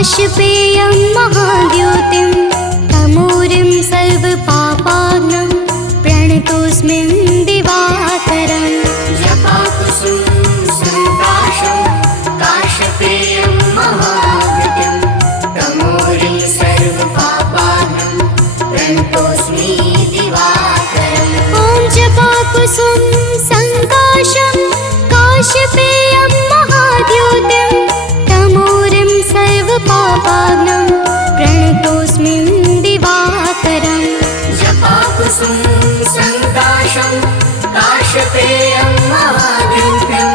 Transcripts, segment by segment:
काशपेयं महाद्योतिं तमोरिं सर्वपापाग्नं प्रणतोऽस्मि दिवाकरम् जपाकुसुम संकाशं काशपेयं महाद्योतिं तमोरिं सर्वपापाग्नं प्रणतोऽस्मि दिवाकरम्। ॐ जपाकुसुम संकाशं काशपेयं महाद्योतिं तमोरिं सर्वपापाग्नं प्रणतोऽस्मि दिवाकरम् जपाकुसुम संकाशं काशपेयं महाद्योतिं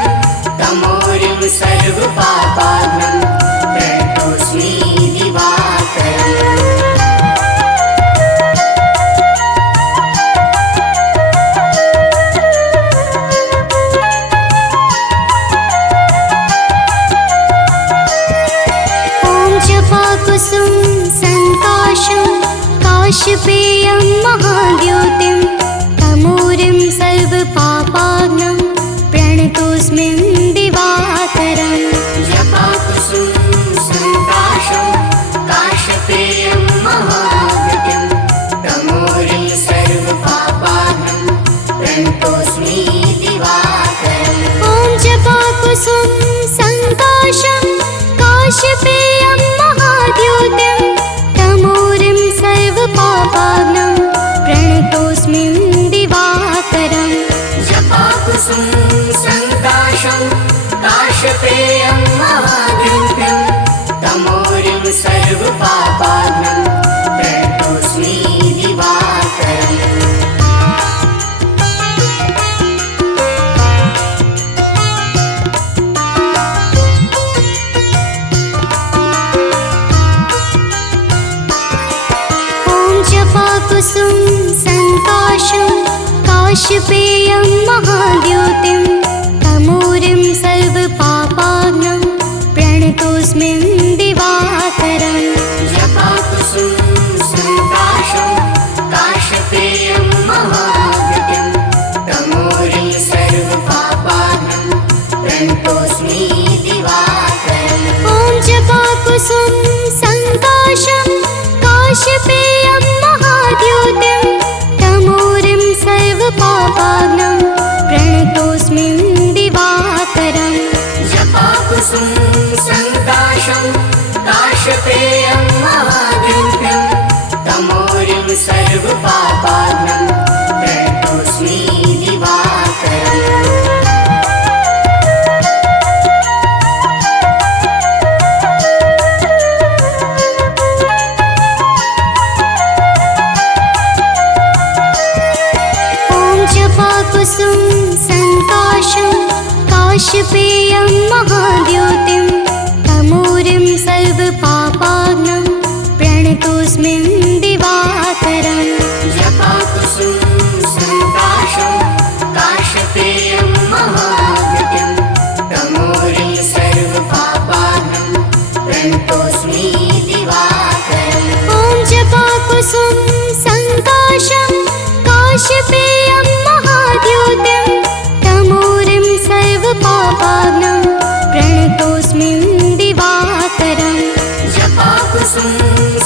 तमोरिं सर्वपापाग्नं प्रणतोऽस्मि दिवाकरम्। जपाकुसुम संकाशं काशपेयं महाद्योतिं तमोरिं सर्वपापाग्नं प्रणतोऽस्मि दिवाकरम् जपाकुसुम संकाशं काशपेयं महाद्योतिं तमोरिं सर्वपापाग्नं प्रणतोऽस्मि दिवाकरम्। ॐ जपाकुसुम संकाशं काशपेयं महाद्योतिं तमोरिं सर्वपापाग्नं प्रणतोऽस्मि दिवाकरम् जपाकुसुम संकाशं काशपेयं महाद्योतिं तमोरिं सर्वपापाग्नं प्रणतोऽस्मि दिवाकरम्। जपाकुसुम संकाशं काशपेयं महाद्योतिं तमोरिं सर्वपापाग्नं प्रणतोऽस्मि दिवाकरम् जपाकुसुम संकाशं काशपेयं महाद्योतिं तमोरिं सर्वपापाग्नं प्रणतोऽस्मि दिवाकरम्। ॐ जपाकुसुम संकाशं काशपेयं महाद्योतिं तमोरिं सर्वपापाग्नं प्रणतोऽस्मि दिवाकरम् जपाकुसुम संकाशं काशपेयं महाद्योतिं तमोरिं सर्वपापाग्नं प्रणतोऽस्मि दिवाकरम्। जपाकुसुम संकाशं काशपेयं महाद्योतिं तमोरिं सर्वपापाग्नं प्रणतोऽस्मि दिवाकरम् जपाकुसुम संकाशं काशपेयं महाद्योतिं तमोरिं सर्वपापाग्नं प्रणतोऽस्मि दिवाकरम्। ॐ जपाकुसुम संकाशं काशपेयं महाद्योतिं तमोरिं सर्वपापाग्नं प्रणतोऽस्मि दिवाकरम् जपाकुसुम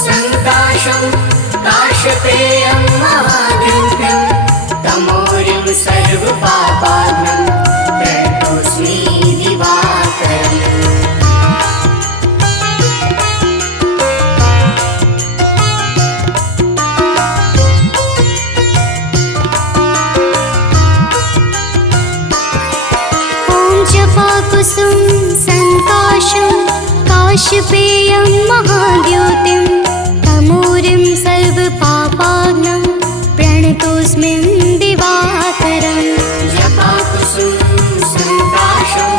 संकाशं काशपेयं महाद्योतिं तमोरिं सर्वपापाग्नं प्रणतोऽस्मि दिवाकरम्। जपाकुसुम संकाशं काशपेयं महाद्योतिं तमोरिं सर्वपापाग्नं प्रणतोऽस्मि दिवाकरम् जपाकुसुम संकाशं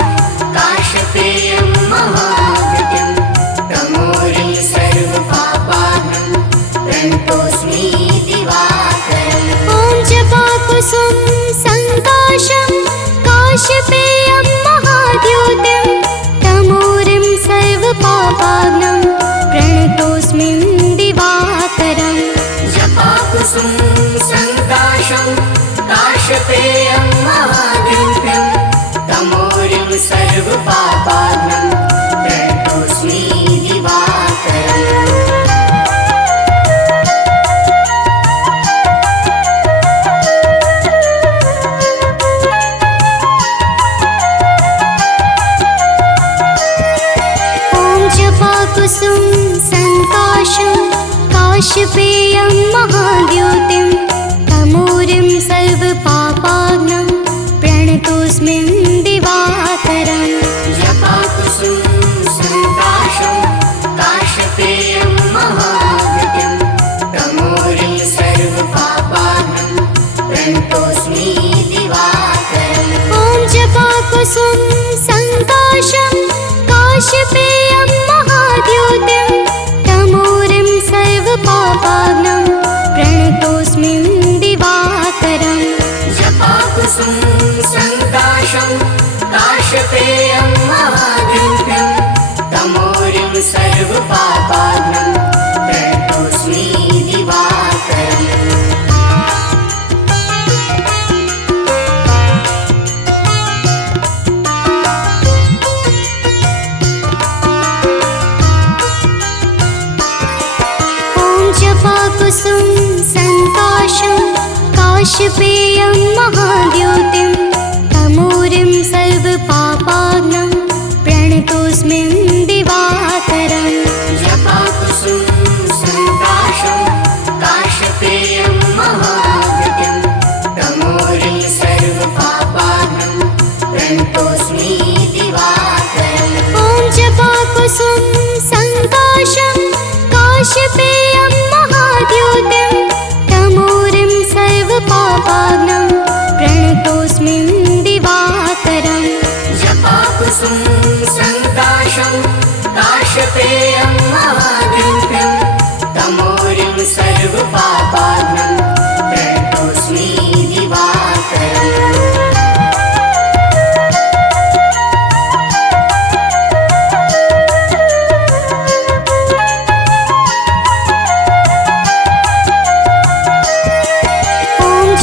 काशपेयं महाद्योतिं तमोरिं सर्वपापाग्नं प्रणतोऽस्मि दिवाकरम्। ॐ जपाकुसुम संकाशं काशपेयं महाद्योतिं तमोरिं सर्वपापाग्नं प्रणतोऽस्मि दिवाकरम् जपाकुसुम संकाशं काशपेयं महाद्योतिं तमोरिं सर्वपापाग्नं प्रणतोऽस्मि दिवाकरम्। जपाकुसुम संकाशं काशपेयं महाद्युतिं तमोरिं सर्वपापाग्नं प्रणतोऽस्मि दिवाकरम् जपाकुसुम संकाशं काशपेयं महाद्युतिं तमोरिं सर्वपापाग्नं प्रणतोऽस्मि दिवाकरम् ॐ जपाकुसुम संकाशं काशपेयं महाद्युतिं तमोरिं सर्वपापाग्नं प्रणतोऽस्मि दिवाकरम् जपाकुसुम संकाशं काशपेयं महाद्युतिं तमोरिं सर्वपापाग्नं प्रणतोऽस्मि दिवाकरम् जपाकुसुम संकाशं काशपेयं महाद्युतिं तमोरिं सर्वपापाग्नं प्रणतोऽस्मि दिवाकरम् जपाकुसुम संकाशं काशपेयं महाद्युतिं तमोरिं सर्वपापाग्नं प्रणतोऽस्मि दिवाकरम् ॐ जपाकुसुम संकाशं काशपेयं महाद्युतिं तमोरिं सर्वपापाग्नं प्रणतोऽस्मि दिवाकरम् जपाकुसुम संकाशं काशपेयं महाद्युतिं तमोरिं सर्वपापाग्नं प्रणतोऽस्मि दिवाकरम्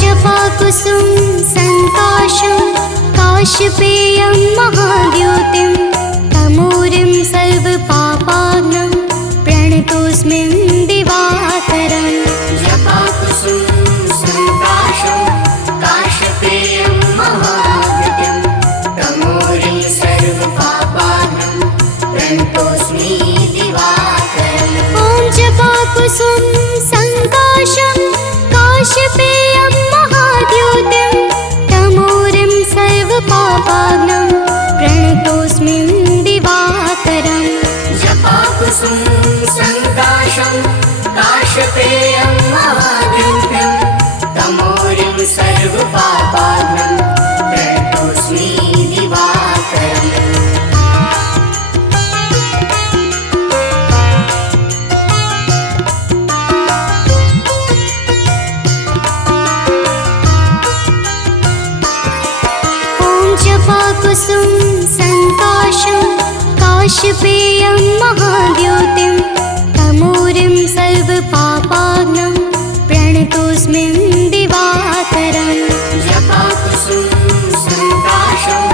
जपाकुसुम संकाशं काशपेयं महाद्युतिं तमोरिं सर्वपापाग्नं प्रणतोऽस्मि दिवाकरम् जपाकुसुम संकाशं काशपेयं महाद्युतिं तमोरिं सर्वपापाग्नं प्रणतोऽस्मि दिवाकरम् ॐ जपाकुसुम संकाशं काशपेयं महाद्युतिं तमोरिं सर्वपापाग्नं प्रणतोऽस्मि दिवाकरम् जपाकुसुम संकाशं काशपेयं महाद्युतिं तमोरिं सर्वपापाग्नं प्रणतोऽस्मि दिवाकरम् जपाकुसुम संकाशं काशपेयं महाद्युतिं तमोरिं सर्वपापाग्नं प्रणतोऽस्मि दिवाकरम् जपाकुसुम संकाशं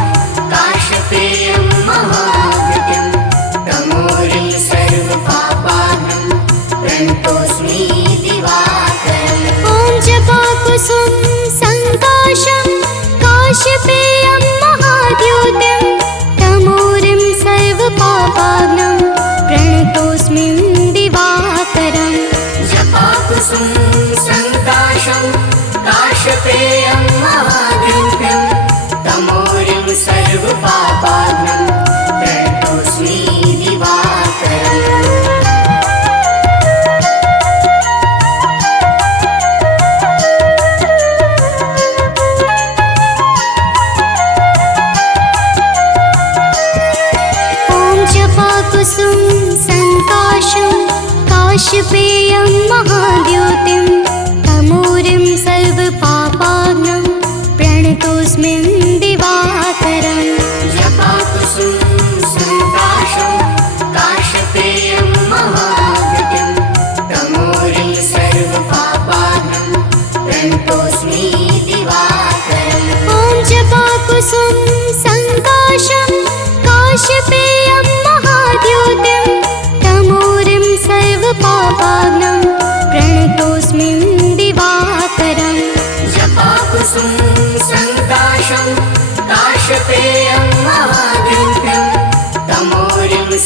काशपेयं महाद्युतिं तमोरिं सर्वपापाग्नं प्रणतोऽस्मि दिवाकरम् ॐ जपाकुसुम संकाशं काशपेयं महाद्युतिं तमोरिं सर्वपापाग्नं प्रणतोऽस्मि दिवाकरम् जपाकुसुम संकाशं काशपेयं महाद्युतिं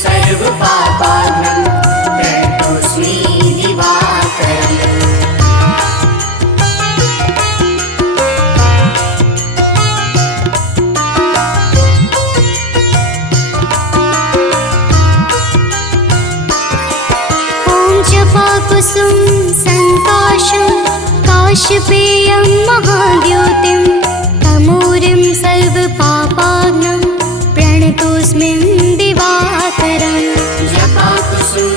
सर्वपापाघ्नं प्रणतोऽस्मि दिवाकरम्। जपाकुसुम संकाशं काशपेयं महाद्योतिं तमोरिं सर्वपापाघ्नं प्रणतोऽस्मि दिवाकरम्। जपाकुसुम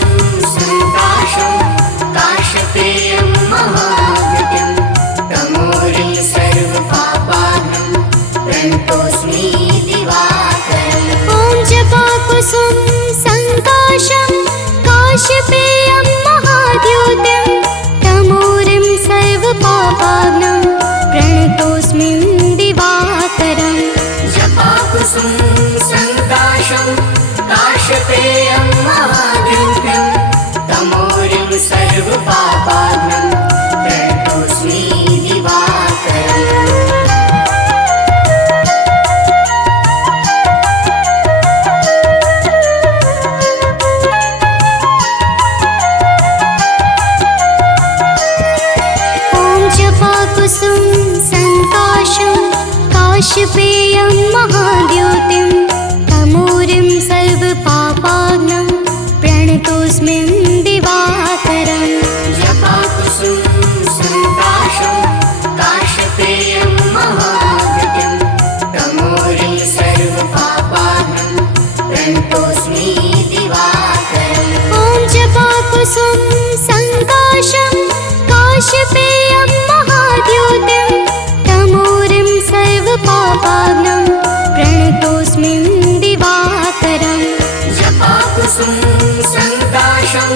संकाशं काशपेयं महाद्योतिं तमोरिं सर्वपापाघ्नं प्रणतोऽस्मि दिवाकरम्। ॐ जपाकुसुम संकाशं काशपेयं महाद्योतिं तमोरिं सर्वपापाघ्नं प्रणतोऽस्मि दिवाकरम्। जपाकुसुम संकाशं काशपेयं महाद्योतिं तमोरिं सर्वपापाघ्नं प्रणतोऽस्मि दिवाकरम्। जपाकुसुम संकाशं काशपेयं महाद्योतिं तमोरिं सर्वपापाघ्नं प्रणतोऽस्मि दिवाकरम्। जपाकुसुम संकाशं काशपेयं महाद्योतिं तमोरिं सर्वपापाघ्नं प्रणतोऽस्मि दिवाकरम्। ॐ जपाकुसुम संकाशं काशपेयं महाद्योतिं तमोरिं सर्वपापाघ्नं प्रणतोऽस्मि दिवाकरम्। जपाकुसुम संकाशं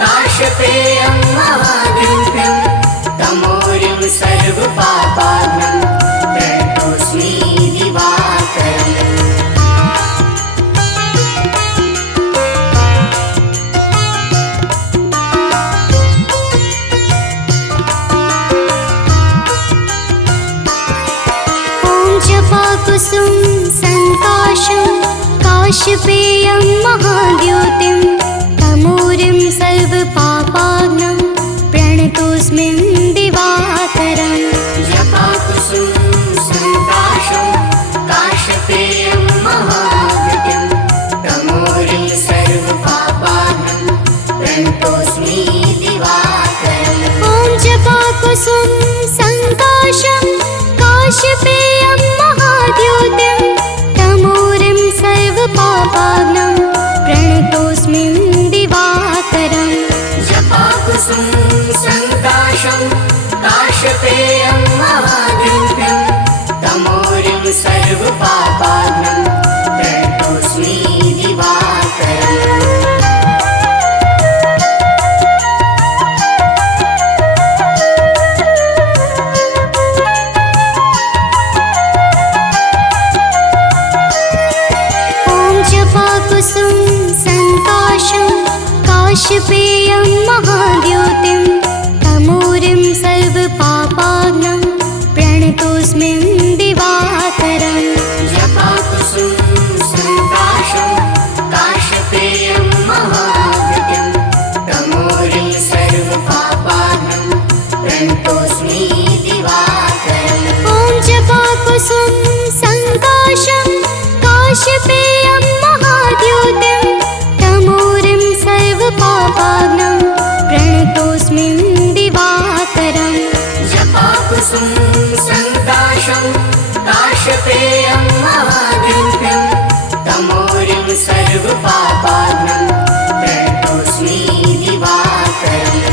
काशपेयं महाद्योतिं तमोरिं सर्वपापाघ्नं प्रणतोऽस्मि दिवाकरम्। जपाकुसुम संकाशं काशपेयं महाद्योतिं तमोरिं सर्वपापाघ्नं प्रणतोऽस्मि दिवाकरम्। जपाकुसुम संकाशं काशपेयं महाद्योतिं तमोरिं सर्वपापाघ्नं प्रणतोऽस्मि दिवाकरम्। ॐ जपाकुसुम संकाशं काशपेयं महाद्योतिं तमोरिं सर्वपापाघ्नं प्रणतोऽस्मि दिवाकरम्। जपाकुसुम संकाशं काशपेयं महाद्योतिं तमोरिं सर्वपापाघ्नं प्रणतोऽस्मि दिवाकरम्। जपाकुसुम संकाशं काशपेयं महाद्योतिं तमोरिं सर्वपापाघ्नं प्रणतोऽस्मि दिवाकरम्। जपाकुसुम संकाशं काशपेयं महाद्योतिं तमोरिं सर्वपापाघ्नं प्रणतोऽस्मि दिवाकरम्। ॐ जपाकुसुम संकाशं काशपेयं महाद्योतिं तमोरिं सर्वपापाघ्नं प्रणतोऽस्मि दिवाकरम्। जपाकुसुम संकाशं काशपेयं महाद्योतिं तमोरिं सर्वपापाघ्नं प्रणतोऽस्मि दिवाकरम्।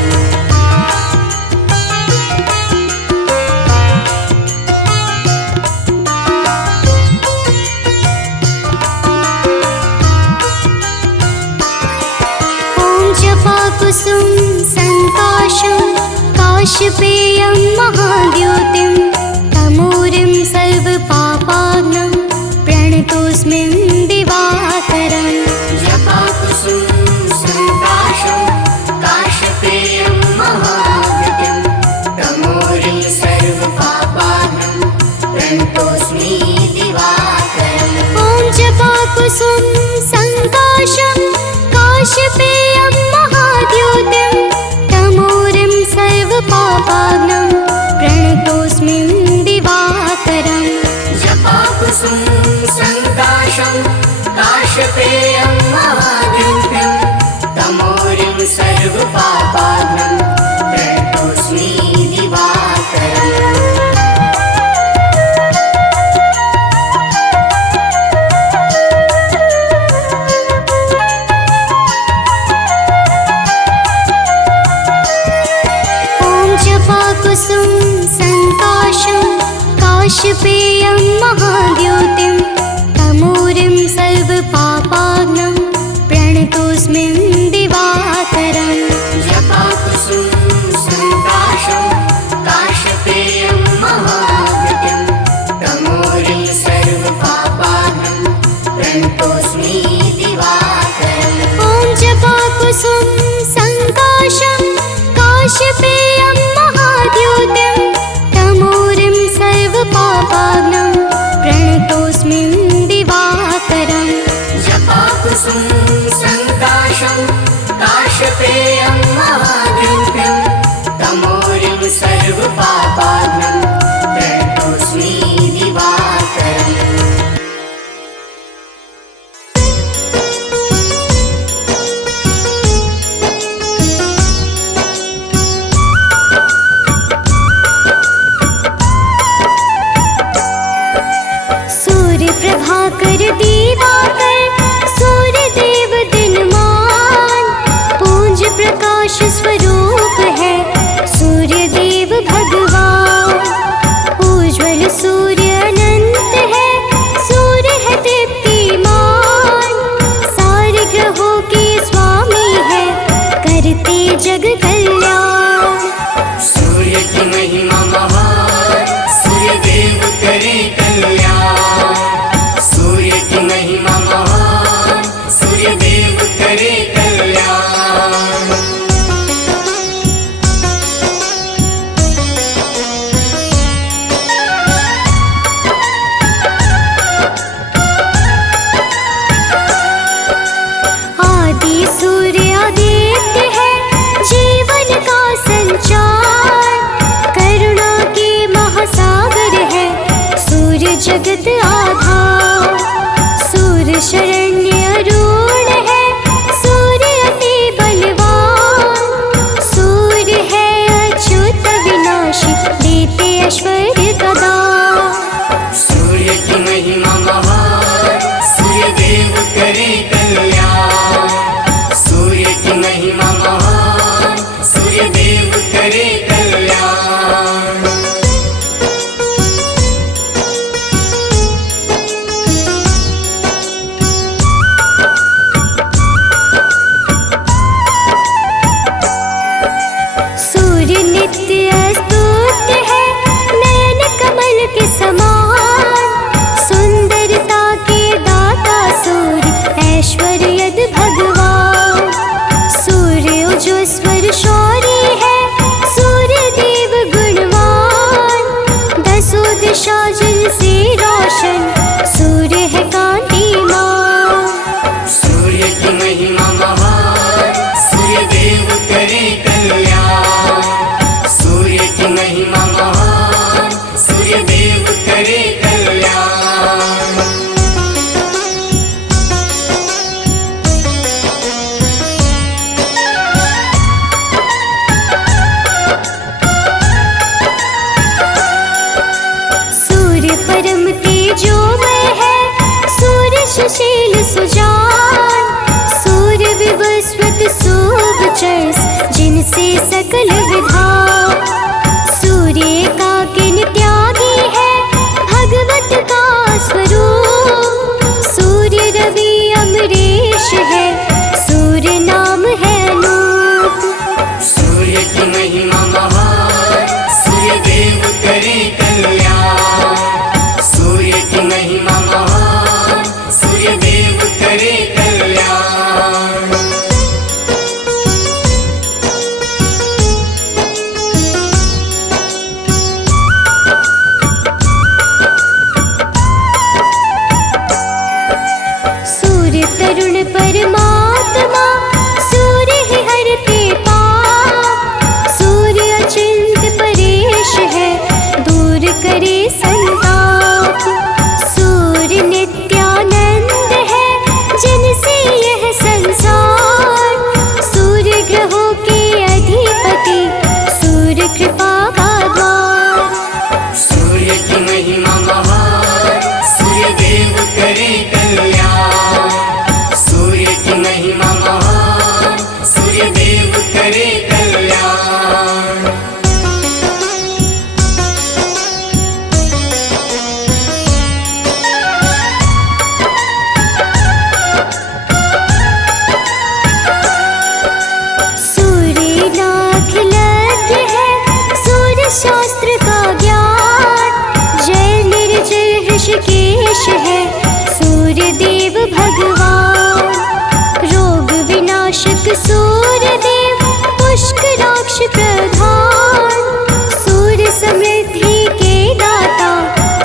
जपाकुसुम संकाशं काशपेयं महाद्योतिं तमोरिं सर्वपापाघ्नं प्रणतोऽस्मि दिवाकरम्। जपाकुसुम संकाशं काशपेयं महाद्योतिं तमोरिं सर्वपापाघ्नं प्रणतोऽस्मि दिवाकरम्। ॐ जपाकुसुम संकाशं महाद्युतिं तमोरिं सर्वपापाघ्नं प्रणतोऽस्मि दिवाकरम् जपाकुसुम संकाशं काशपेयं महाद्युतिं तमोरिं सर्वपापाग्नं प्रणतोऽस्मि दिवाकरम् जपाकुसुम संकाशं काशपेयं महाद्युतिं तमोरिं सर्वपापाघ्नं प्रणतोऽस्मि दिवाकरम् ॐ जपाकुसुम संकाशं काशपेयं महाद्युतिं तमोरिं सर्वपापाग्नं प्रणतोऽस्मि दिवाकरम् जपाकुसुम संकाशं काशपेयं महाद्युतिं तमोरिं सर्वपापाघ्नं प्रणतोऽस्मि दिवाकरम् प्रभाकर दीवाकर सूर्यदेव दिनमान पूज प्रकाश स्वरूप है सूर्यदेव भगवान उज्ज्वल सूर्य अनंत है सूर्य है दीप्तिमान सारे ग्रहों के स्वामी है करते जग कल्याण सूर्य की महिमा महान सूर्यदेव करे कल्याण सूर्य की महिमा महान सूर्यदेव करे कल्याण आदि सूर्य आदित्य है जीवन का संचार करुणा के महासागर है सूर्य जगत आधार सूर्य शरण्य अरुण है सूर्य अति बलवान सूर्य है अच्युत विनाशी देते ऐश्वर्य कदा सूर्य की महिमा महान सूर्यदेव करे कल्याण सूर्य की महिमा महान सूर्यदेव करे कल्याण सूर्य नित्य स्तुत्य है नयन कमल के समान सुंदरता के दाता सूर्य ऐश्वर्यद भगवान सूर्य ओजस्वर शौर्य है सूर्य देव गुणवान दसों दिशा जल से रोशन सूर्य है कांतिमान सूर्य की महिमा महान सूर्यदेव करे कल्याण सूर्य की महिमा महान सूर्यदेव करे कल्याण सूर्य परम तेजोमय है सूर्य सुशील सुजान सूर्य विवस्वत शोभचर्स जिनसे सकल विधान सूर्य का किन त्यागी है भगवत का स्वरूप सूर्य रवि अमरीश है सूर्य नाम है अनूप सूर्य की महिमा महान सूर्यदेव करे कल्याण सूर्य की महिमा महान सूर्यदेव करे कल्याण विनाशक सूर्य देव पुष्कराक्ष प्रधान, सूर्य समृद्धि के दाता,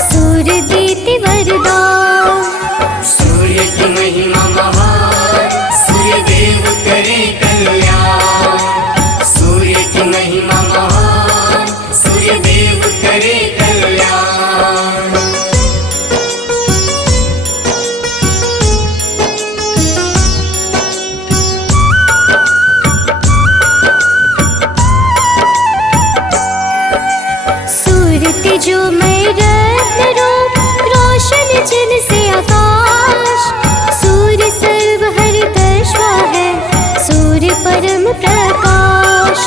सूर्य देते वरदान। सूर्य की महिमा महान, सूर्य देव करे कल्याण। सूर्य की महिमा महान, सूर्य देव करे कल्याण। सूर्य तेजोमय रत्न रूप, रोशन जिनसे आकाश। सूर्य सर्वहरतश्वा है, सूर्य परम प्रकाश।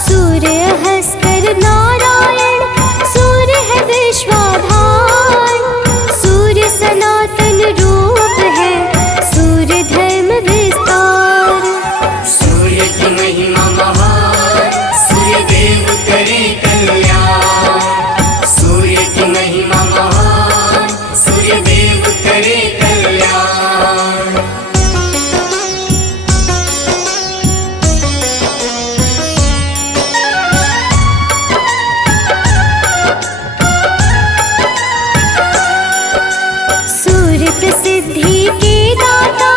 सूर्य हस्कर नारायण, सूर्य है विश्वाधार। सूर्य सनातन रूप है, सूर्य धर्म विस्तार। सूर्य की महिमा महान, सूर्य देव करे कल्याण। सूर्य की महिमा महान, सूर्य देव करे कल्याण। सूर्य प्रसिद्धि के दाता,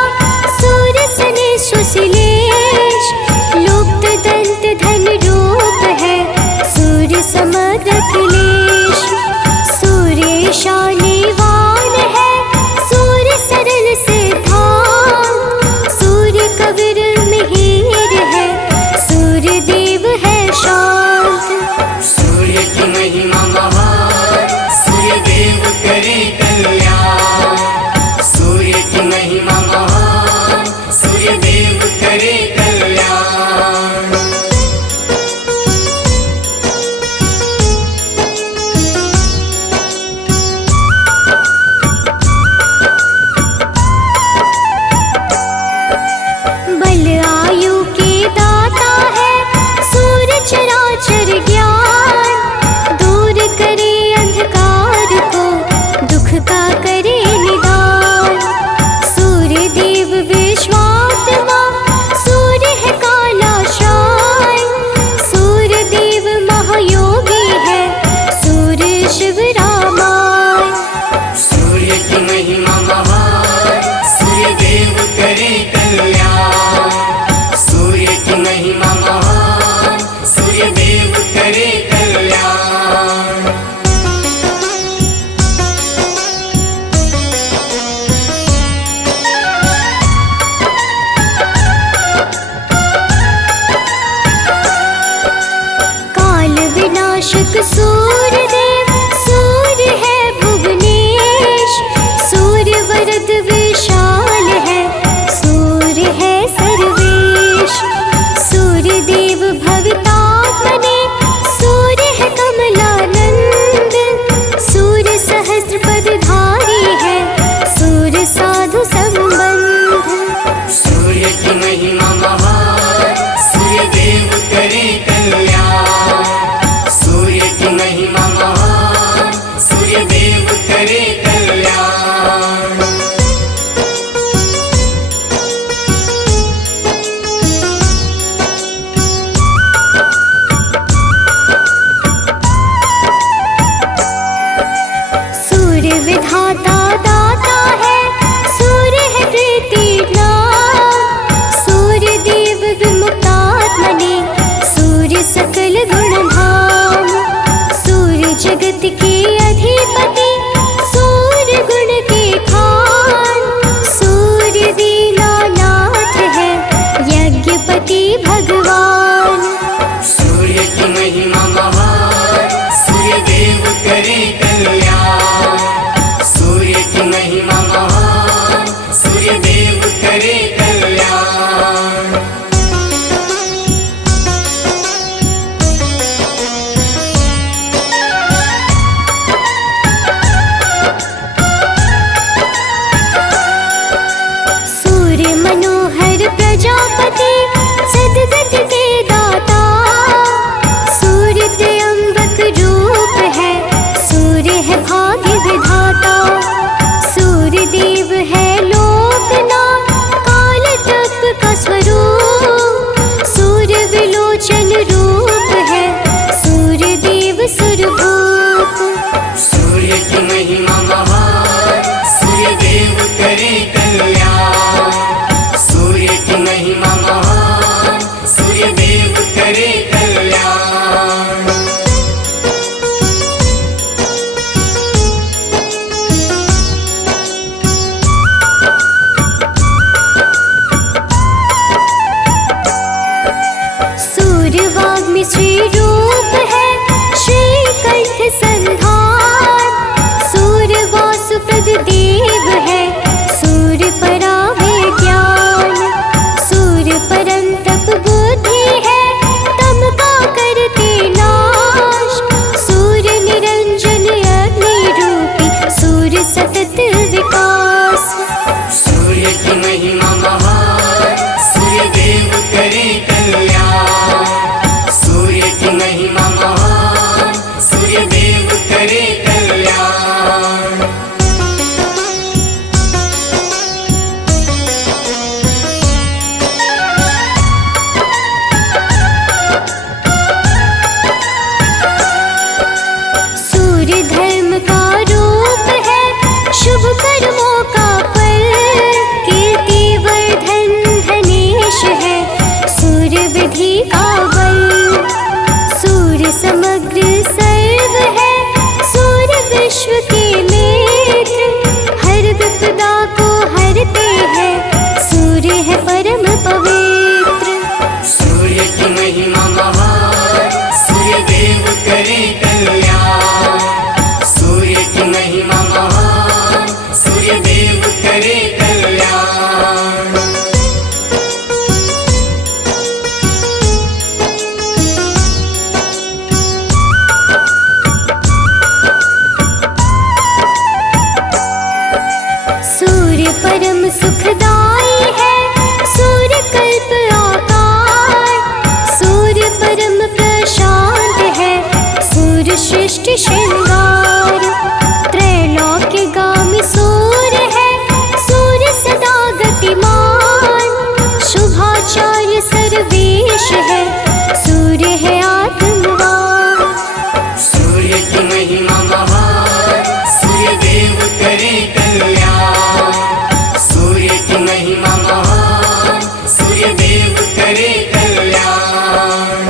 सूर्य सनेश सुशीलेश। लुप्त दंत धन रूप है, सूर्य समग्र अखिलेश। सूर्य ईशानीवान है, सूर्य सरल सिद्धांत। सूर्य कबीर मिहिर है, सूर्य देव है शांत। सूर्य की महिमा महान, सूर्य देव करे कल्याण। सूर्य की महिमा महान, सूर्य देव करे कल्याण। बल आयु के दाता है, सूर्य चराचर ज्ञान। दूर करे अंधकार को, दुख का करे निदान। सूर्य देव विश्वात्मा, सूर्य है काला शान। सूर्य देव महायोगी है, सूर्य शिव रामान। सूर्य की महिमा महान, सूर्य देव करे कल्याण। सूर्य की महिमा महान, सूर्य देव करे कल्याण। काल विनाशक सूर्य देव, सूर्य है भुवनेश। सूर्य वरद विशाल है, सूर्य है सर्वेश। सूर्य देव भवितात्मने, सूर्य है कमलानंद। सूर्य सहस्त्रपदधारी है, सूर्य साधु संबंध। सूर्य की महिमा महान, सूर्य देव करे कल्याण। सूर्य की महिमा महान, सूर्य देव करे कल्याण। सूर्य विधाता दाता है, सूर्य है प्रीति नाम। सूर्य देव जी रूप है श्रीकंठ संधान। सूर्य वासुपद देव है सूर्य परावे ज्ञान। सूर्य परंतप बुद्धि है तम का करते नाश। सूर्य निरंजन अग्नि रूपी सूर्य सतत विकास। सूर्य की महिमा महान, सूर्य देव करे कल्याण। सूर्य की महिमा महान, सूर्य देव करे कल्याण। सूर्य धर्म का रूप है शुभ कर्मों का फल। कीर्ति वर्धन धनेश है सूर्य विधि का बल। सूर्य समग्र सर्व है सूर्य विश्व के नेत्र। हर विपदा को हरते हैं सूर्य है परम पवित्र। सूर्य की महिमा महान, सूर्य देव करे कल्याण। सूर्य की महिमा महान, सूर्य देव करे कल्याण। सूर्य परम सुखदाई है सूर्य कल्प आकार। सूर्य परम प्रशांत है सूर्य सृष्टि श्रृंगार। त्रैलोक्यगामी सूर्य है सूर्य सदा गतिमान। शुभाचार्य सर्वेश है सूर्य है आत्मवान। सूर्य की महिमा महान, सूर्य देव करे कल्याण। सूर्य की महिमा महान, सूर्य देव करे कल्याण।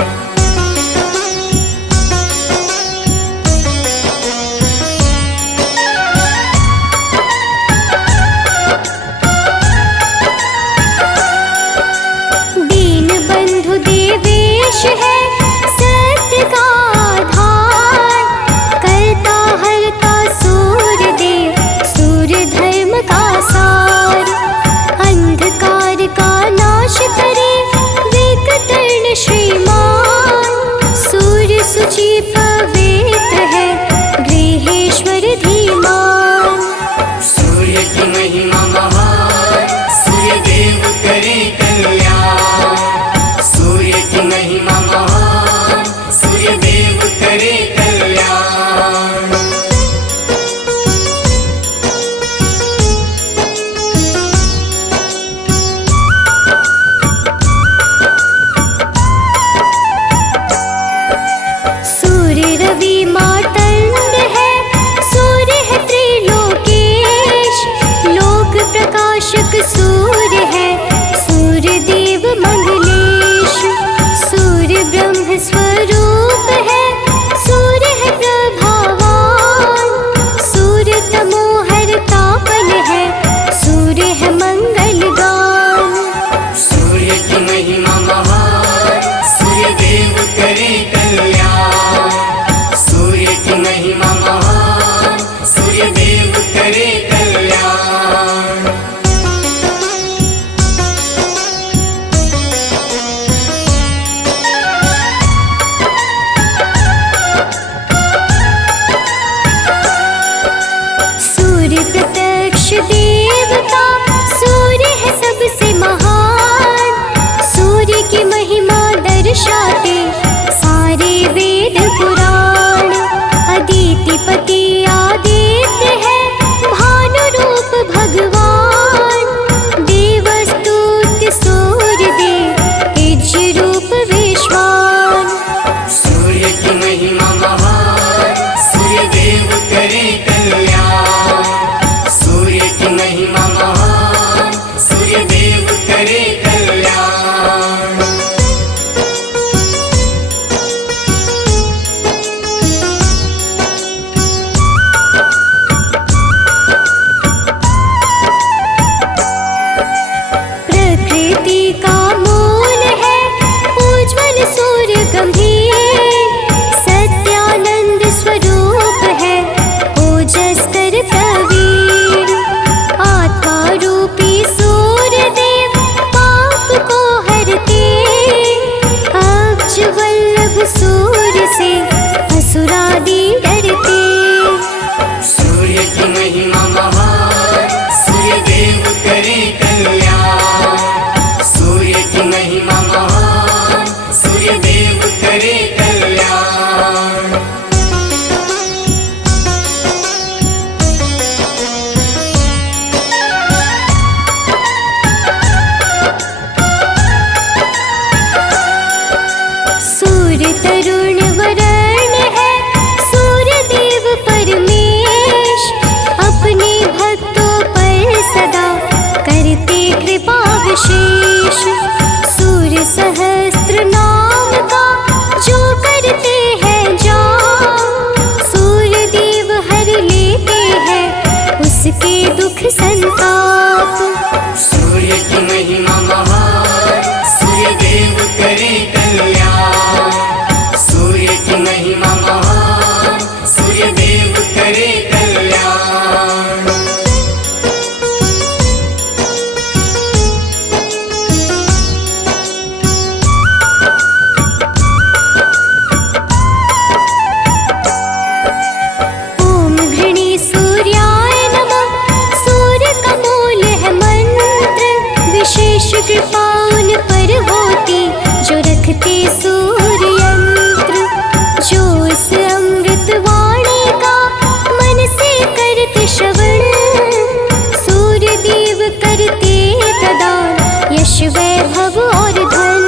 वैभव और धन।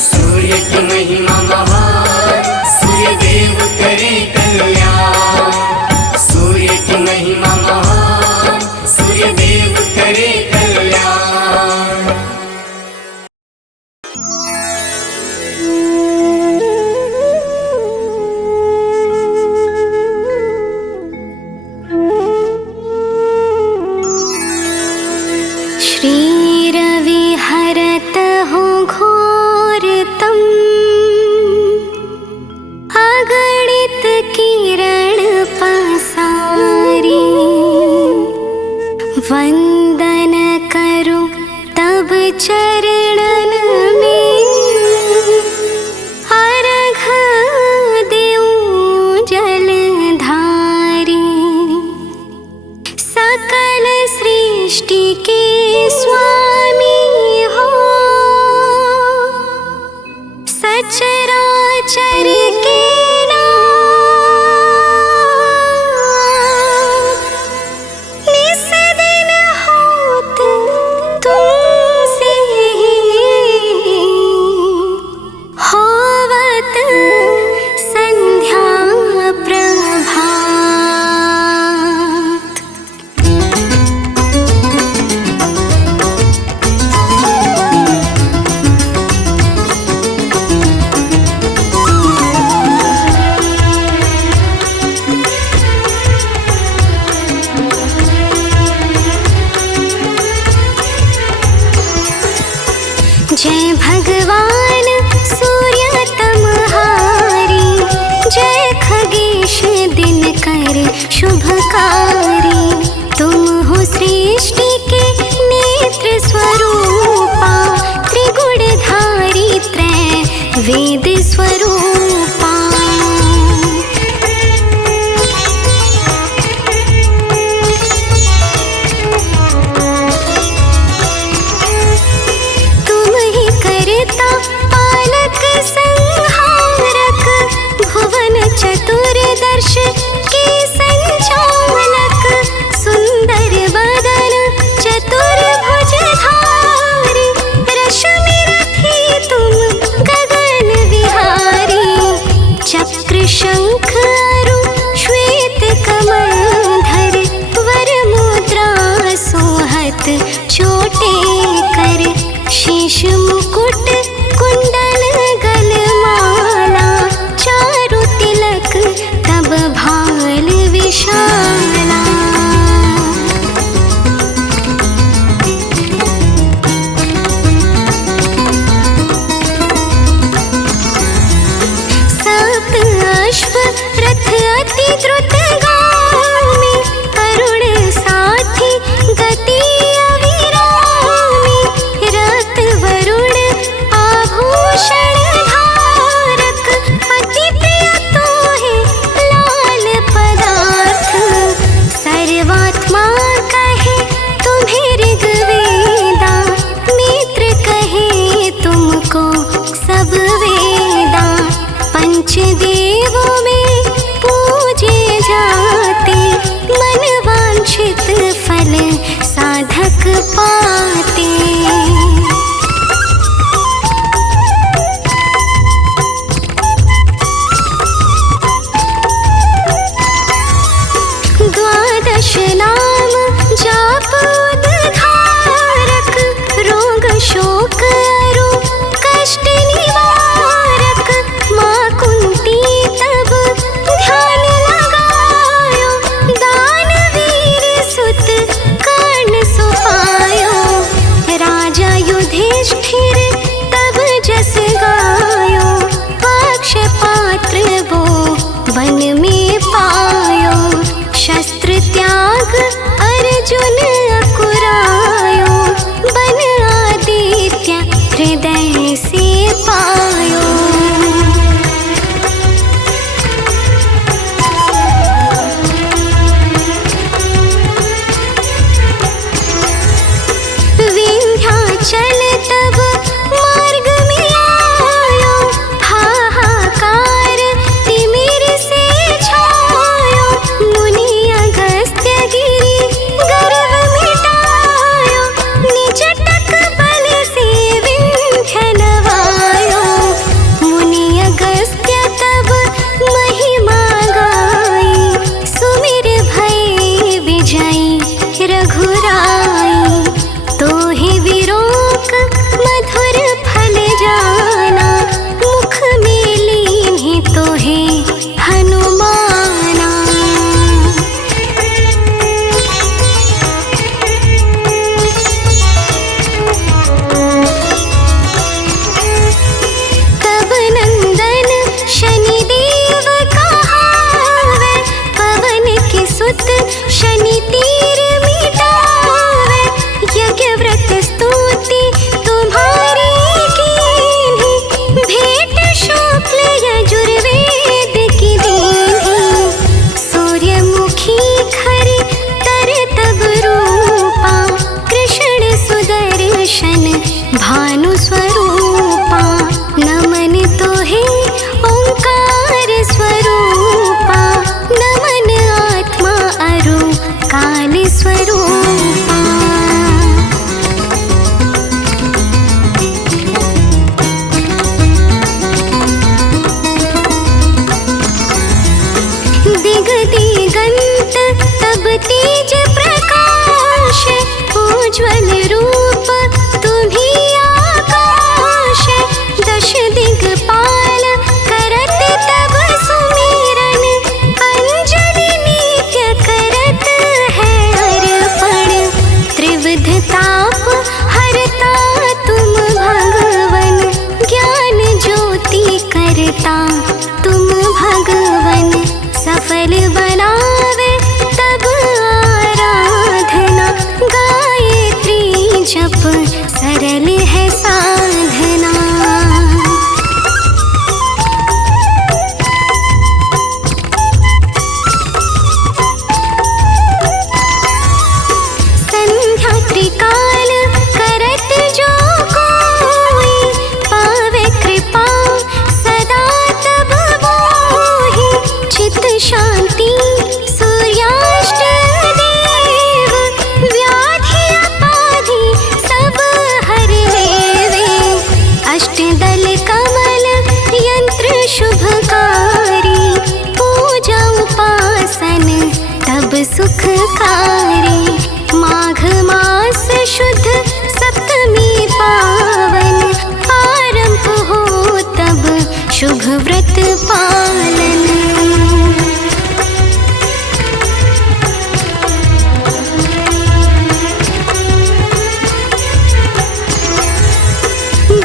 सूर्य की महिमा महान, सूर्य देव करे कल्याण। सूर्य की महिमा महान, सूर्य देव करे कल्याण। श्रीरविहरतहो घोरतम् अगणित किरण पसारी। वंदन करो तब चरणन में अर्घ देऊं जलधारी। सकल सृष्टि के स्वामी हो, सचराचर के नाथ। निस दिन होत तुमसे होवत संध्या प्रभात। जय भगवान सूर्य तमहारी, जय खगेश दिनकर शुभकारी। तुम हो सृष्टि के नेत्र स्वरूपा, त्रिगुणधारी त्रय वेद स्वरूपा। पालक संहारक, भुवन चतुर्दश के संचालक। सुंदर बदन चतुर्भुजधारी, रश्मि रथी तुम गगन विहारी। चक्र शंख अरु श्वेत कमंधर, वर मुद्रा सोहत चोटे कर। शीश मुकुट कुंडल गलमाला, चारु तिलक तब भाल विशाला। सप्त अश्व रथ अति द्रुतगामी, अरुण साथी गति अविरामी। रत वरुण आभूषण धारक, अति प्रिय तोहे लाल पदार्थ। सर्वात्मा कहे तुम्हें ऋग्वेदा, मित्र कहे तुमको सब वेदा। पंचदेवों में पूजे जाते, मन वांछित फल साधक पाते। द्वादश नाम जाप उद्धारक, रोग शोक अरु कष्ट निवारक। माँ कुंती तब ध्यान लगायो, दानवीर सुत कर्ण सुपायो। राजा युधिष्ठिर तब जस गायो, पक्ष पात्र वो वन में पायो। शस्त्र त्याग अर्जुन अकुरायो, बन आदित्य हृदय से पायो। विंध्याचल तब मार्ग में आयो, हाहाकार तिमिर से छायो। मुनि अगस्त्य गिरि गर्व मिटायो, निज टक बल से भानु स्वरूपा नमन तोहे ओंकार स्वरूपा नमन आत्मा अरु काल स्वरूपा। दिग दिगंत तब तेज प्रकाश उज्ज्वल रूप तुम्ही आकाश। दश दिगपाल करत तब सुमिरन अंजलि नित्य करत है अर्पण। त्रिविध ताप हरता तुम भगवन ज्ञान ज्योति करता तुम भगवन। सफल बनावे तब आराधना गायत्री जप सरल है साधना। संध्या त्रिकाल करत जो कोई पावे कृपा सदा तब मोहि। चित शांति सूर्याष्ट देव व्याधि अपाधि सब हर लेवे। अष्टदल कमल यंत्र शुभकारी पूजा उपासन तब सुखकारी। माघ मास शुद्ध सप्तमी पावन आरंभ हो तब शुभ व्रत पालन।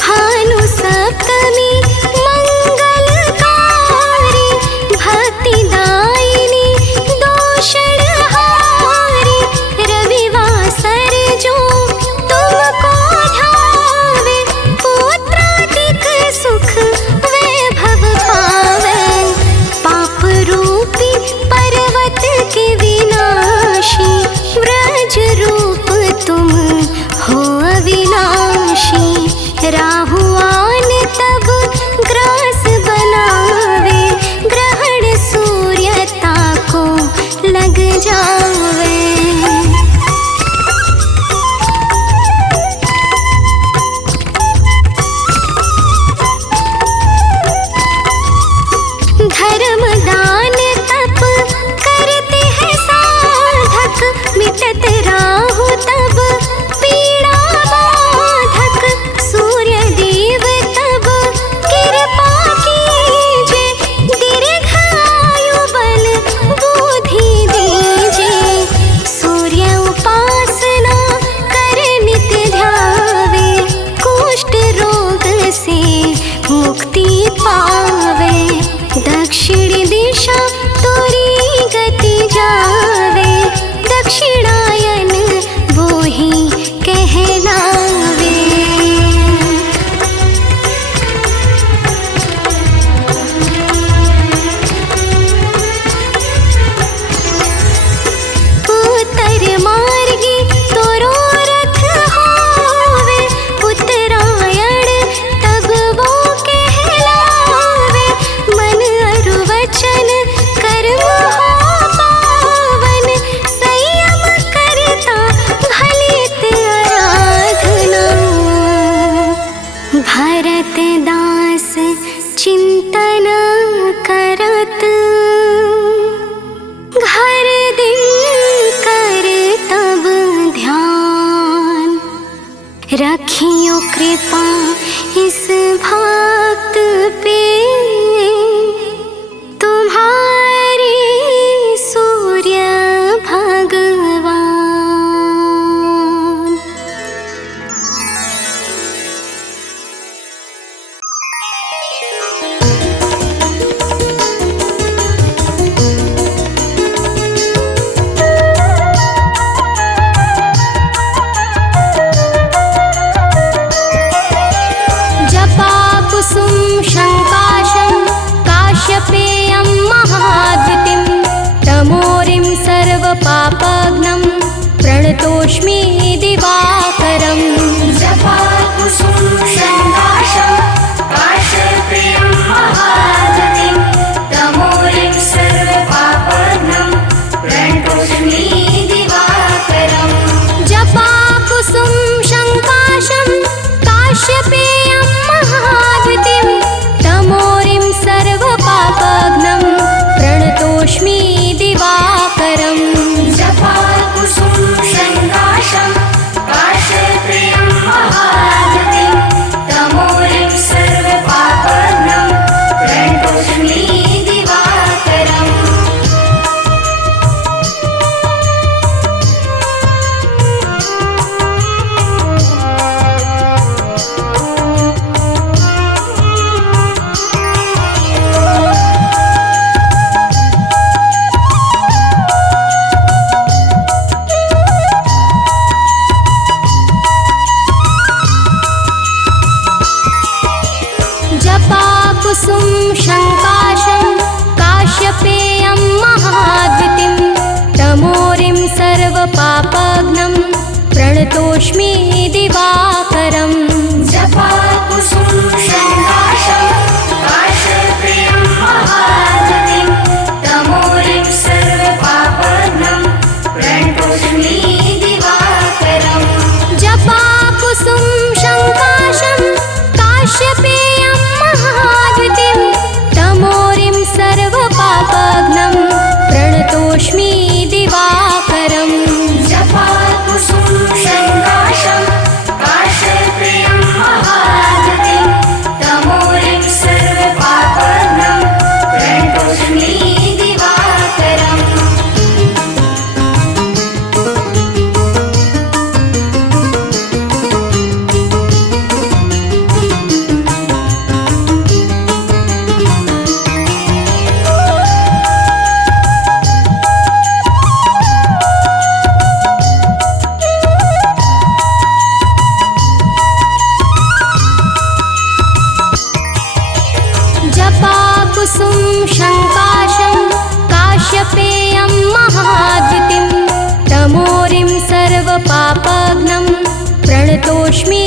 भानु सप्तमी मंगलकारी भक्तिदायिनी दोषणहारी। रविवासर जो तुमको ध्यावे पुत्रादिक सुख वैभव पावे। पाप रूपी पर्वत के विनाशी व्रज रूप तुम हो अविनाशी। राहुआन तब ग्रास बनावे ग्रहण सूर्यता को लग जावे। धर्म दान तप करते हैं साधक मिटत राहु तब पीड़ा बाधक। सूर्य देव तब कृपा कीजे दीर्घायु बल बुद्धि दीजे। सूर्य उपासना कर नित ध्यावे कुष्ठ रोग से मुक्ति पावे। दक्षिण दिशा तोरी गति जावे दक्षिणायन वो ही कहलावे। उत्तर मार्गी तोरो रथ होवे उत्तरायण तब वो कहलावे। मन अरु वचन कर्म हो पावन संयम करता भलित आराधना। भरत दास चिंतन करत घर दिन कर तब ध्यान। रखियो कृपा इस भक्त पे तुम्हारे सूर्य भगवान। पापघ्नं प्रणतोष्मि दिवाकरम्। जपाकुसुम शङ्काशं काश्यपेयं महाद्युतिं तमोरिं सर्वपापघ्नं प्रणतोऽस्मि दिवाकरम् जपाकुसुम शङ्काशं काश्यपेयं महाद्युतिं तमोरिं सर्वपापघ्नं प्रणतोऽस्मि दिवाकरम् जपाकुसुम शङ्काशं काश्यपेयं महाद्युतिं तमोरिं सर्वपापघ्नं प्रणतोऽस्मि दिवाकरम् जपाकुसुम शङ्काशं काश्यपेयं महाद्युतिं तमोरिं सर्वपापघ्नं प्रणतोऽस्मि दिवाकरम् जपाकुसुम शङ्काशं काश्यपेयं महाद्युतिं तमोरिं सर्वपापघ्नं प्रणतोऽस्मि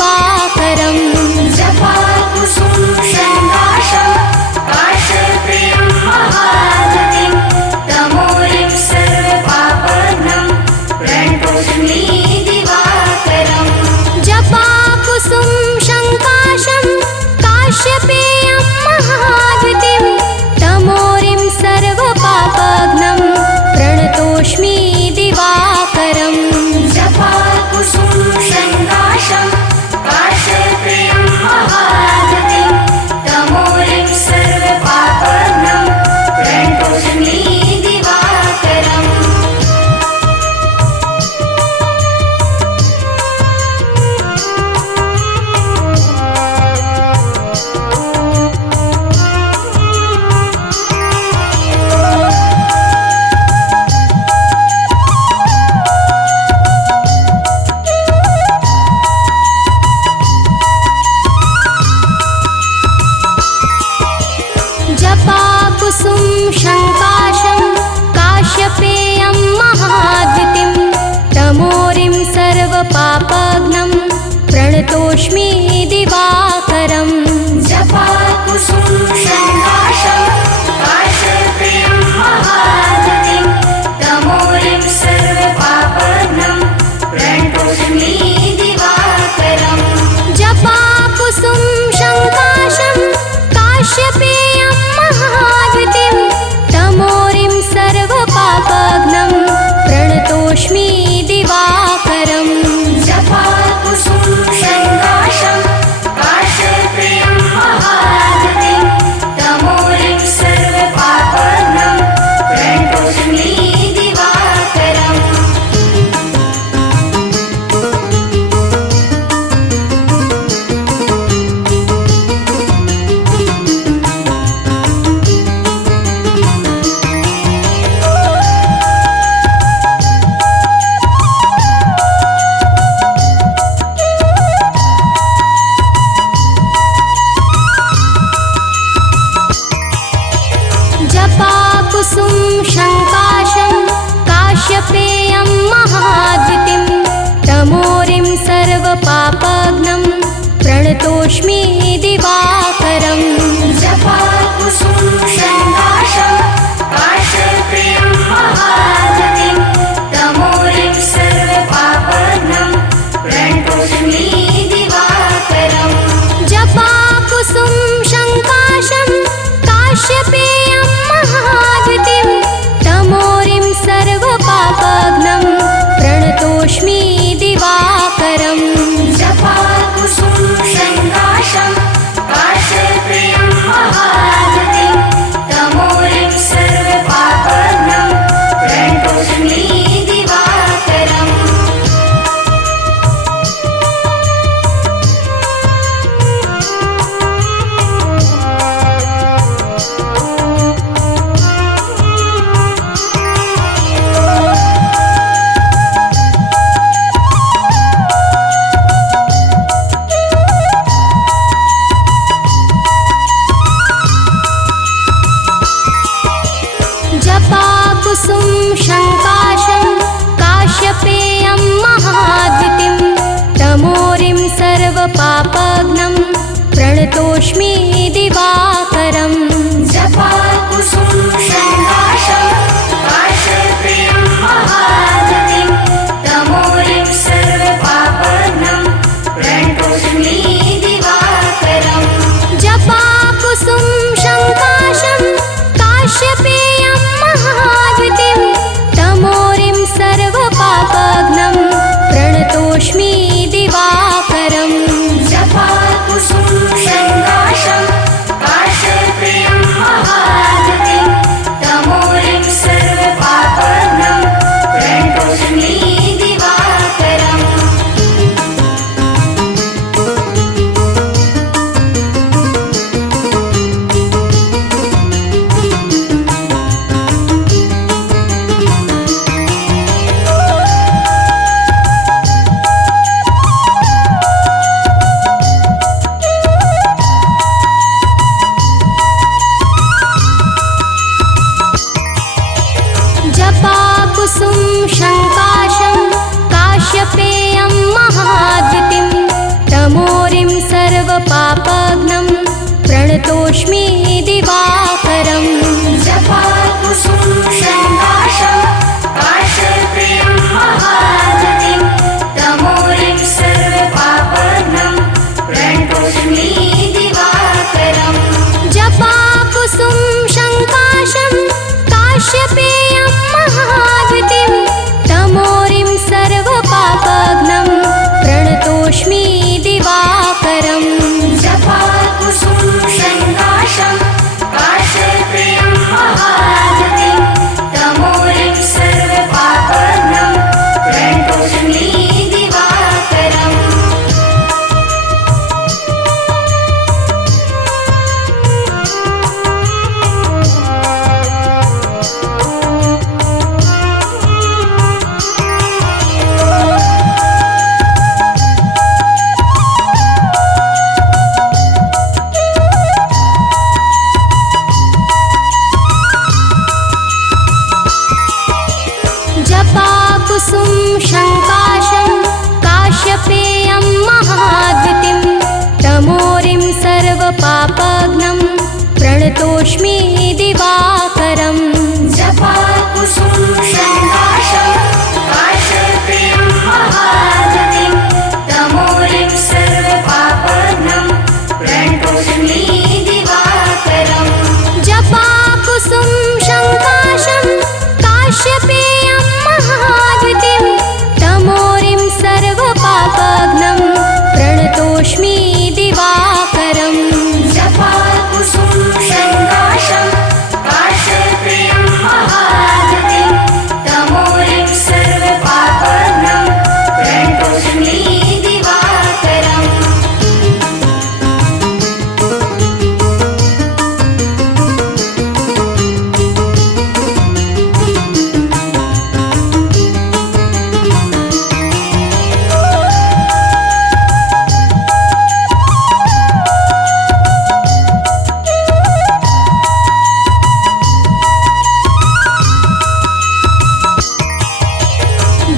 दिवाकरम् जपाकुसुम शङ्काशं काश्यपेयं महाद्युतिं तमोरिं सर्वपापघ्नं प्रणतोऽस्मि दिवाकरम् जपाकुसुम शङ्काशं काश्यपेयं महाद्युतिं तमोरिं सर्वपापघ्नं प्रणतोऽस्मि दिवाकरम् जपाकुसुम शङ्काशं काश्यपेयं महाद्युतिं तमोरिं सर्वपापघ्नं प्रणतोऽस्मि दिवाकरम् जपाकुसुम शङ्काशं काश्यपेयं महाद्युतिं तमोरिं सर्वपापघ्नं प्रणतोऽस्मि दिवाकरम् जपाकुसुम शङ्काशं काश्यपेयं महाद्युतिं तमोरिं सर्वपापघ्नं प्रणतोऽस्मि दिवाकरम् जपाकुसुम शङ्काशं काश्यपेयं महाद्युतिं तमोरिं सर्वपापघ्नं प्रणतोऽस्मि दिवाकरम् जपाकुसुम शङ्काशं काश्यपेयं महाद्युतिं तमोरिं सर्वपापघ्नं प्रणतोऽस्मि दिवाकरम् जपाकुसुम शङ्काशं काश्यपेयं महाद्युतिं तमोरिं सर्वपापघ्नं प्रणतोऽस्मि दिवाकरम् जपाकुसुम शङ्काशं काश्यपेयं महाद्युतिं तमोरिं सर्वपापघ्नं प्रणतोऽस्मि दिवाकरम् जपाकुसुम शङ्काशं काश्यपेयं महाद्युतिं तमोरिं सर्वपापघ्नं प्रणतोऽस्मि दिवाकरम् जपाकुसुम शङ्काशं काश्यपेयं महाद्युतिं सर्वपापघ्नं प्रणतोऽस्मि दिवाकरम् जपाकुसुम शङ्काशं काश्यपेयं महागतिं तमोरिं सर्वपापघ्नं प्रणतोऽस्मि दिवाकरम् जपाकुसुम शङ्काशं काश्यपेयं महाद्युतिं तमोरिं सर्वपापघ्नं प्रणतोऽस्मि दिवाकरम् जपाकुसुम शङ्काशं काश्यपेयं महागतिं तमोरिं सर्वपापघ्नं प्रणतोऽस्मि दिवाकरम् जपाकुसुम शङ्काशं काश्यपेयं महाद्युतिं तमोरिं सर्वपापघ्नं प्रणतोऽस्मि दिवाकरम् जपाकुसुम शङ्काशं काश्यपेयं महागतिं तमोरिं सर्वपापघ्नं प्रणतोऽस्मि दिवाकरम् जपाकुसुम शङ्काशं काश्यपेयं महाद्युतिं तमोरिं सर्वपापघ्नं प्रणतोऽस्मि दिवाकरम् जपाकुसुम शङ्काशं काश्यपेयं महागतिं तमोरिं सर्वपापघ्नं प्रणतोऽस्मि दिवाकरम्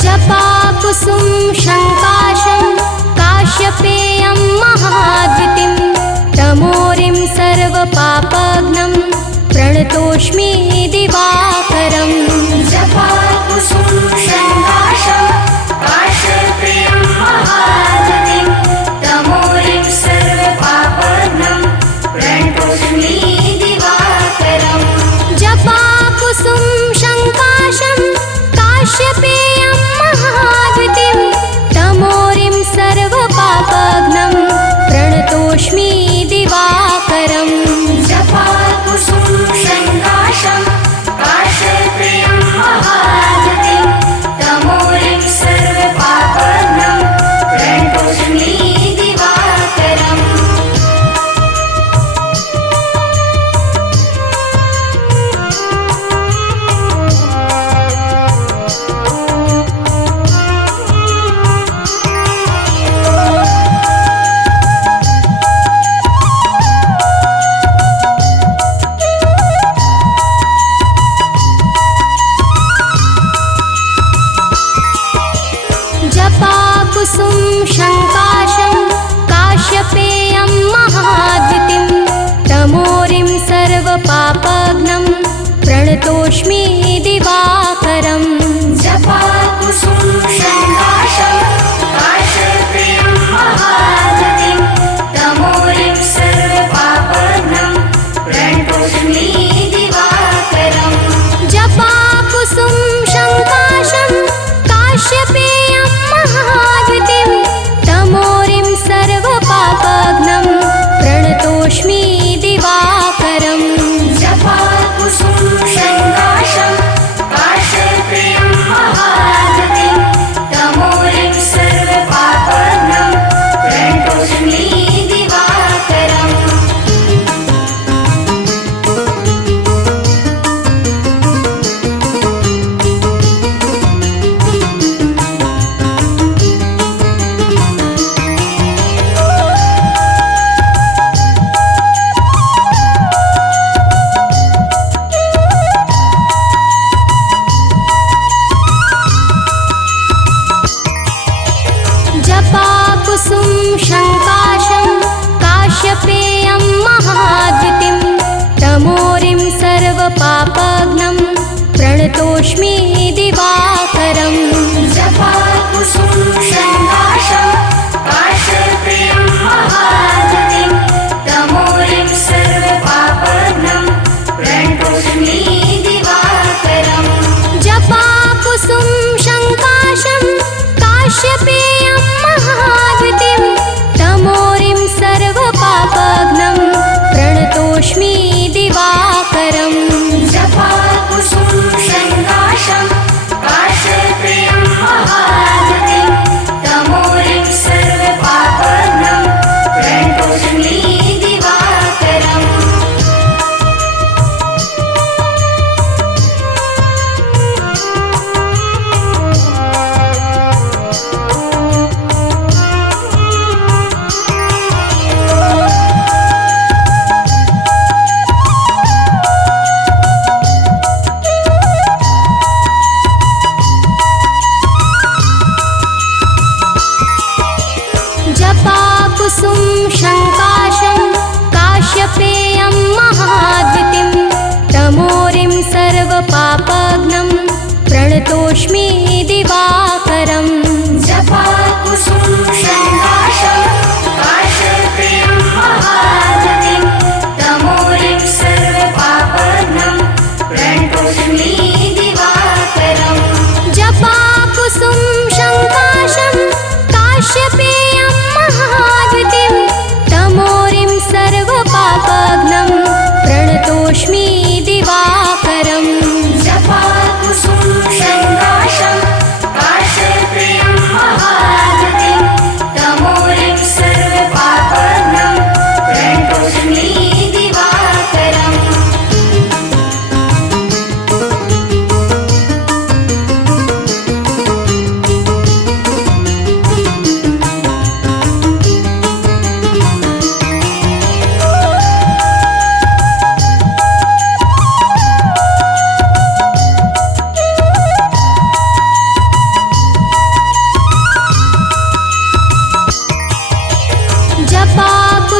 जपाकुसुम शङ्काशं काश्यपेयं महाद्युतिं तमोरिं सर्वपापघ्नं प्रणतोऽस्मि दिवाकरम् जपाकुसुम शङ्काशं काश्यपेयं महागतिं तमोरिं सर्वपापघ्नं प्रणतोऽस्मि दिवाकरम् जपाकुसुम शङ्काशं काश्यपेयं महाद्युतिं तमोरिं सर्वपापघ्नं प्रणतोऽस्मि दिवाकरम् जपाकुसुम शङ्काशं काश्यपेयं महागतिं तमोरिं सर्वपापघ्नं प्रणतोऽस्मि दिवाकरम्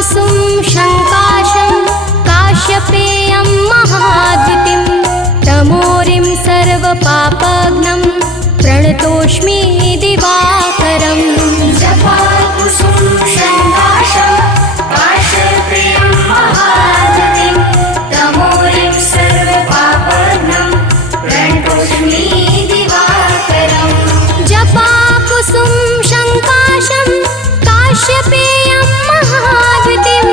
जपाकुसुम शङ्काशं काश्यपेयं महाद्युतिं तमोरिं सर्वपापघ्नं प्रणतोऽस्मि दिवाकरम् जपाकुसुम शङ्काशं काश्यपेयं महाद्युतिं तमोरिं सर्वपापघ्नं प्रणतोऽस्मि दिवाकरम् जपाकुसुम शङ्काशं काश्यपेयं महाद्युतिं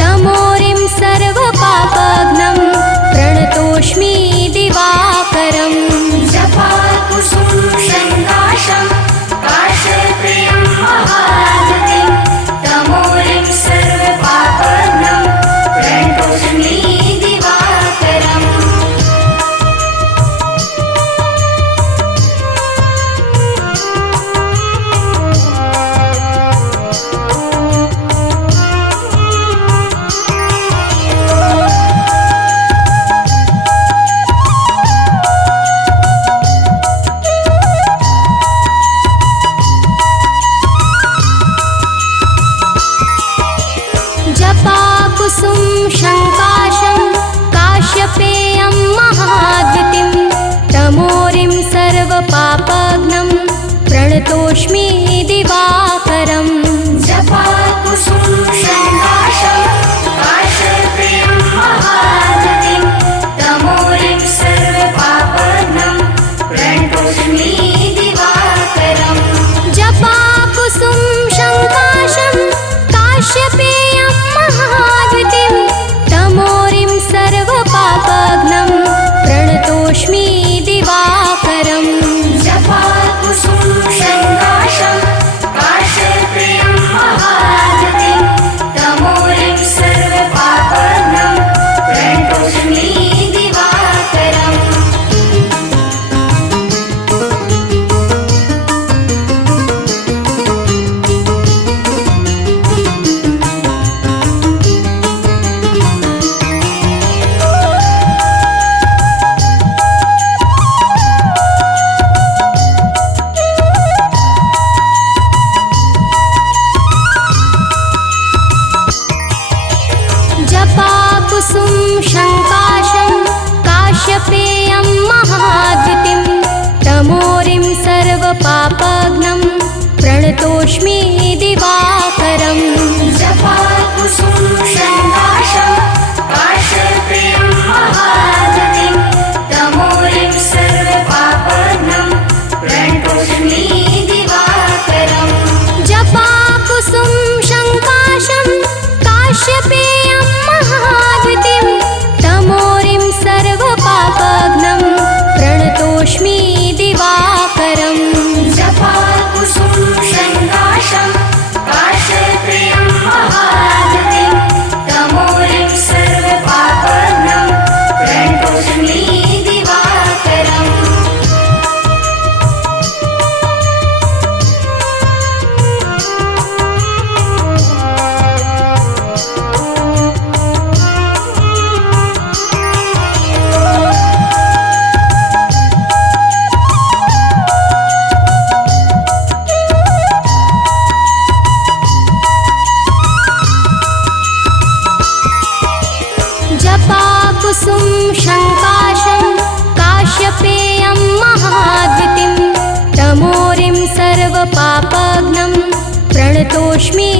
तमोरिं सर्वपापघ्नं प्रणतोऽस्मि दिवाकरम् जपाकुसुम शङ्काशं काश्यपेयं महाद्युतिं तमोरिं सर्वपापघ्नं प्रणतोऽस्मि दिवाकरम् जपाकुसुम शङ्काशं काश्यपेयं महाद्युतिं तमोरिं सर्वपापघ्नं प्रणतोऽस्मि दिवाकरम् जपाकुसुम शङ्काशं काश्यपेयं महाद्युतिं तमोरिं सर्वपापघ्नं प्रणतोऽस्मि दिवाकरम् जपाकुसुम शङ्काशं काश्यपेयं महाद्युतिं तमोरिं सर्वपापघ्नं प्रणतोऽस्मि दिवाकरम् जपाकुसुम शङ्काशं काश्यपेयं महाद्युतिं तमोरिं सर्वपापघ्नं प्रणतोऽस्मि दिवाकरम् जपाकुसुम शङ्काशं काश्यपेयं महाद्युतिं तमोरिं सर्वपापघ्नं प्रणतोऽस्मि दिवाकरम् जपाकुसुम शङ्काशं काश्यपेयं महाद्युतिं तमोरिं सर्वपापघ्नं प्रणतोऽस्मि दिवाकरम् जपाकुसुम शङ्काशं काश्यपेयं महाद्युतिं तमोरिं सर्वपापघ्नं प्रणतोऽस्मि दिवाकरम् जपाकुसुम शङ्काशं काश्यपेयं महाद्युतिं तमोरिं सर्वपापघ्नं प्रणतोऽस्मि दिवाकरम् जपाकुसुम शङ्काशं काश्यपेयं महाद्युतिं तमोरिं सर्वपापघ्नं प्रणतोऽस्मि